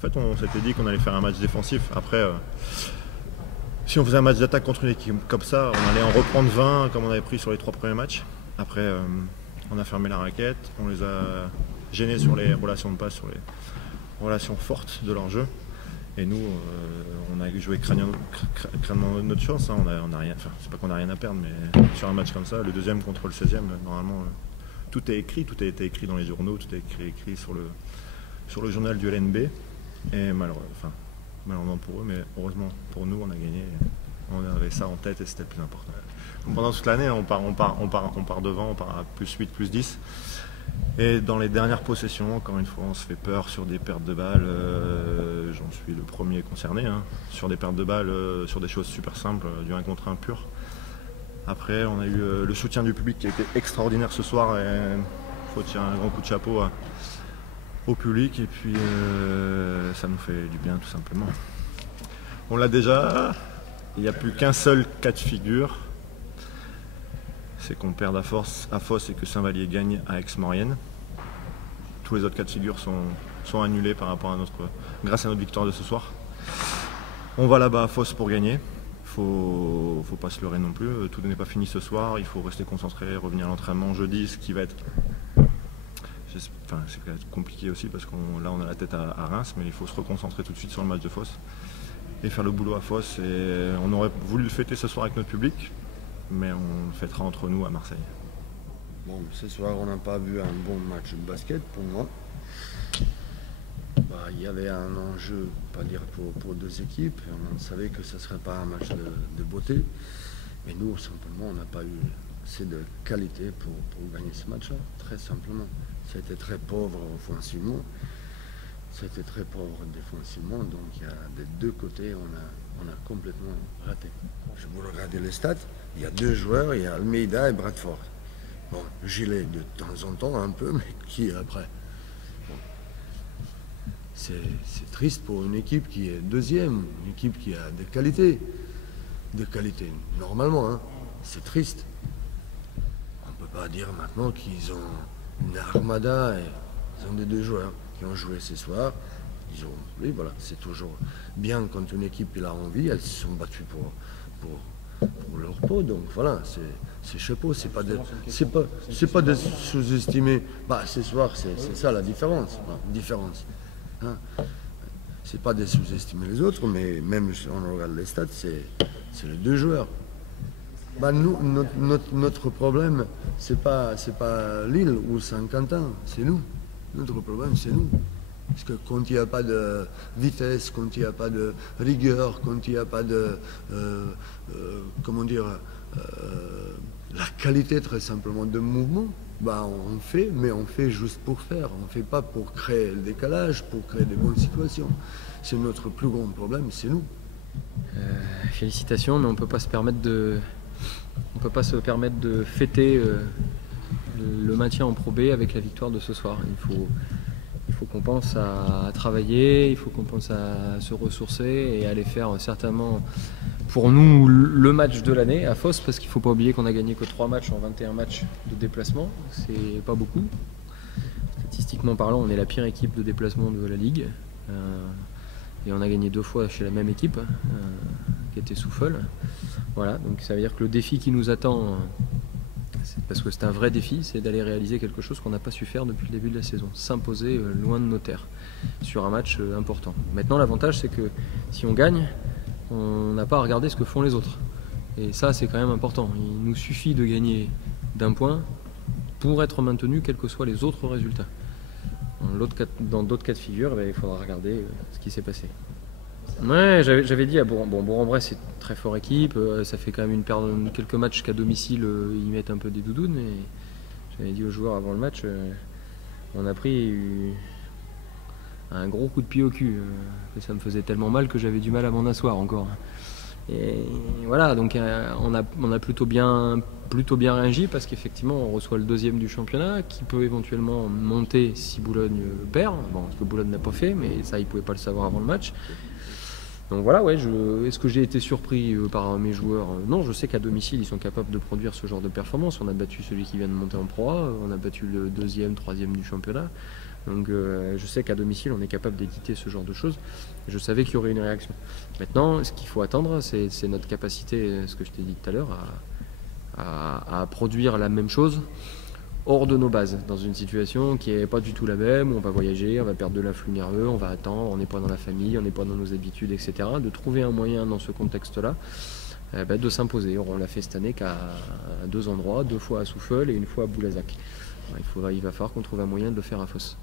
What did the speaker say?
fait, on s'était dit qu'on allait faire un match défensif. Après, si on faisait un match d'attaque contre une équipe comme ça, on allait en reprendre 20 comme on avait pris sur les 3 premiers matchs. Après, on a fermé la raquette, on les a gênés sur les relations de passe, sur les relations fortes de leur jeu. Et nous, on a joué crânement notre chance. Hein. On a rien, enfin, c'est pas qu'on n'a rien à perdre, mais sur un match comme ça, le deuxième contre le 16e, normalement, tout est écrit, tout a été écrit dans les journaux, tout est écrit sur le journal du LNB. Et malheureusement pour eux, mais heureusement pour nous, on a gagné. On avait ça en tête et c'était le plus important. Donc pendant toute l'année, on part devant, on part à plus 8, plus 10. Et dans les dernières possessions, encore une fois, on se fait peur sur des pertes de balles. J'en suis le premier concerné. Hein, sur des pertes de balles, sur des choses super simples, du 1 contre 1 pur. Après, on a eu le soutien du public qui a été extraordinaire ce soir. Il faut tirer un grand coup de chapeau au public. Et puis, ça nous fait du bien, tout simplement. On l'a déjà. Il n'y a plus qu'un seul cas de figure. C'est qu'on perde à Fosse et que Saint-Vallier gagne à Aix-Maurienne. Tous les autres cas de figure sont annulés grâce à notre victoire de ce soir. On va là-bas à Fosse pour gagner. Faut pas se leurrer non plus. Tout n'est pas fini ce soir. Il faut rester concentré, revenir à l'entraînement jeudi, ce qui va être... c'est compliqué aussi parce là on a la tête à Reims, mais il faut se reconcentrer tout de suite sur le match de Fosse et faire le boulot à Fosse. Et on aurait voulu le fêter ce soir avec notre public, mais on le fêtera entre nous à Marseille. Bon, ce soir, on n'a pas vu un bon match de basket pour moi. Il y avait un enjeu, pas dire pour deux équipes. On savait que ce ne serait pas un match de beauté. Mais nous, simplement, on n'a pas eu assez de qualité pour gagner ce match-là, très simplement. C'était très pauvre offensivement. C'était très pauvre défensivement. Donc, il y a des deux côtés, on a complètement raté. Je vous regarde les stats. Il y a 2 joueurs, il y a Almeida et Bradford. Bon, Gilet de temps en temps un peu, mais qui après? Bon. C'est triste pour une équipe qui est deuxième, une équipe qui a des qualités. Des qualités, normalement, hein. C'est triste. On ne peut pas dire maintenant qu'ils ont une armada et ils ont des 2 joueurs qui ont joué ce soir. Oui, voilà, c'est toujours bien quand une équipe a envie, elles se sont battues pour leur peau, donc voilà, c'est chapeau, c'est pas de sous-estimer. Ce soir, c'est ça la différence. Hein. C'est pas de sous-estimer les autres, mais même si on regarde les stats, c'est les 2 joueurs. Nous, notre problème, c'est pas Lille ou Saint-Quentin, c'est nous. Notre problème, c'est nous. Parce que quand il n'y a pas de vitesse, quand il n'y a pas de rigueur, quand il n'y a pas de, la qualité très simplement de mouvement, on fait, mais on fait juste pour faire. On ne fait pas pour créer le décalage, pour créer des bonnes situations. C'est notre plus grand problème, c'est nous. Félicitations, mais on ne peut pas se permettre de fêter le maintien en Pro B avec la victoire de ce soir. Il faut qu'on pense à travailler, il faut qu'on pense à se ressourcer et aller faire certainement pour nous le match de l'année à Fosse, parce qu'il ne faut pas oublier qu'on a gagné que 3 matchs en 21 matchs de déplacement, c'est pas beaucoup. Statistiquement parlant, on est la pire équipe de déplacement de la Ligue et on a gagné 2 fois chez la même équipe qui était Souffle. Voilà, donc ça veut dire que le défi qui nous attend, parce que c'est un vrai défi, c'est d'aller réaliser quelque chose qu'on n'a pas su faire depuis le début de la saison, s'imposer loin de nos terres sur un match important. Maintenant, l'avantage, c'est que si on gagne, on n'a pas à regarder ce que font les autres. Et ça, c'est quand même important. Il nous suffit de gagner d'1 point pour être maintenu, quels que soient les autres résultats. Dans d'autres cas de figure, il faudra regarder ce qui s'est passé. Ouais, j'avais dit à Bourg-en-Bresse, c'est une très forte équipe, ça fait quand même quelques matchs qu'à domicile ils mettent un peu des doudounes, mais j'avais dit aux joueurs avant le match, on a pris un gros coup de pied au cul, que ça me faisait tellement mal que j'avais du mal à m'en asseoir encore. Et voilà, donc on a plutôt bien réagi, parce qu'effectivement on reçoit le 2e du championnat qui peut éventuellement monter si Boulogne perd, ce que Boulogne n'a pas fait, mais ça ils ne pouvaient pas le savoir avant le match. Donc voilà, est-ce que j'ai été surpris par mes joueurs? Non, je sais qu'à domicile, ils sont capables de produire ce genre de performance. On a battu celui qui vient de monter en Pro A, on a battu le 2e, 3e du championnat. Donc je sais qu'à domicile, on est capable d'éditer ce genre de choses. Je savais qu'il y aurait une réaction. Maintenant, ce qu'il faut attendre, c'est notre capacité, ce que je t'ai dit tout à l'heure, à produire la même chose hors de nos bases, dans une situation qui n'est pas du tout la même, où on va voyager, on va perdre de l'influx nerveux, on va attendre, on n'est pas dans la famille, on n'est pas dans nos habitudes, etc. De trouver un moyen dans ce contexte-là de s'imposer. On l'a fait cette année qu'à 2 endroits, 2 fois à Souffle et 1 fois à Boulazac. Il va falloir qu'on trouve un moyen de le faire à Fos.